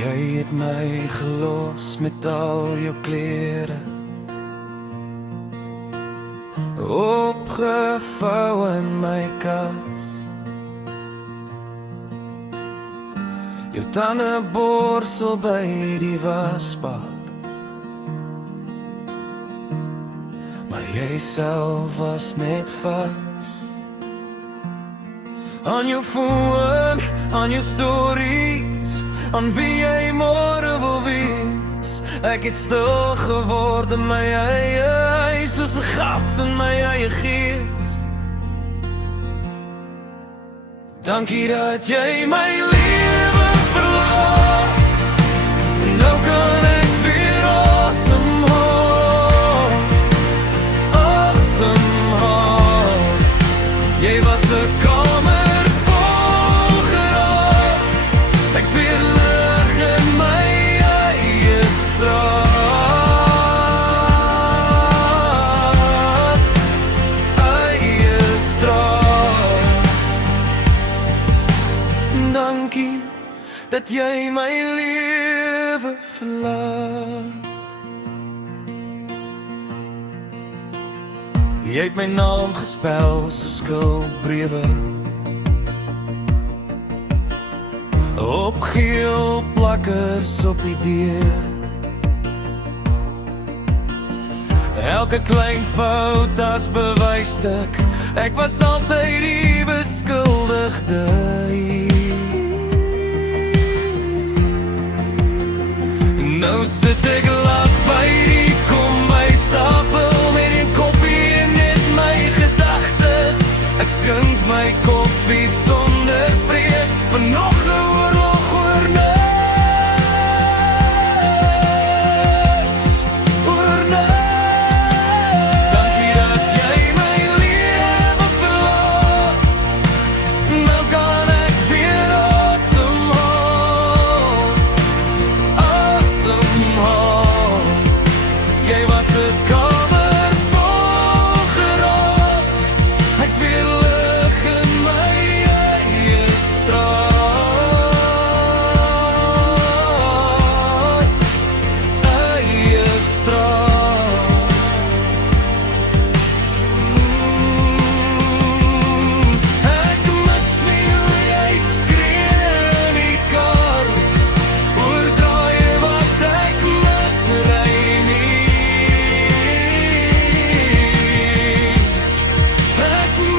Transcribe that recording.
Jy het my gelos met al jou klere, opgevou in my kas. Jou tandeborsel by die wasbak, maar jy self was net vas. Aan jou foon, aan jou stories, aan wie jy môre wil wees. Ek het stil geword in my eie huis, soos 'n gas in my eie gees. Dankie dat jy my lewe verlaat, nou kan ek weer asemhaal, asemhaal. Jy was 'n kamer vol geraas, ek sweer lig in my eie straat, eie straat. Dankie dat jy my lewe verlaat. Jy het my naam gespel so skuldbrewe, op geel plakkers op die deur. Elke klein fout as bewysstuk, ek was altyd die beskuldigde hier. Nou sit ek laat by die kombuistafel met 'n koppie en net my gedagtes. Ek skink my koffie so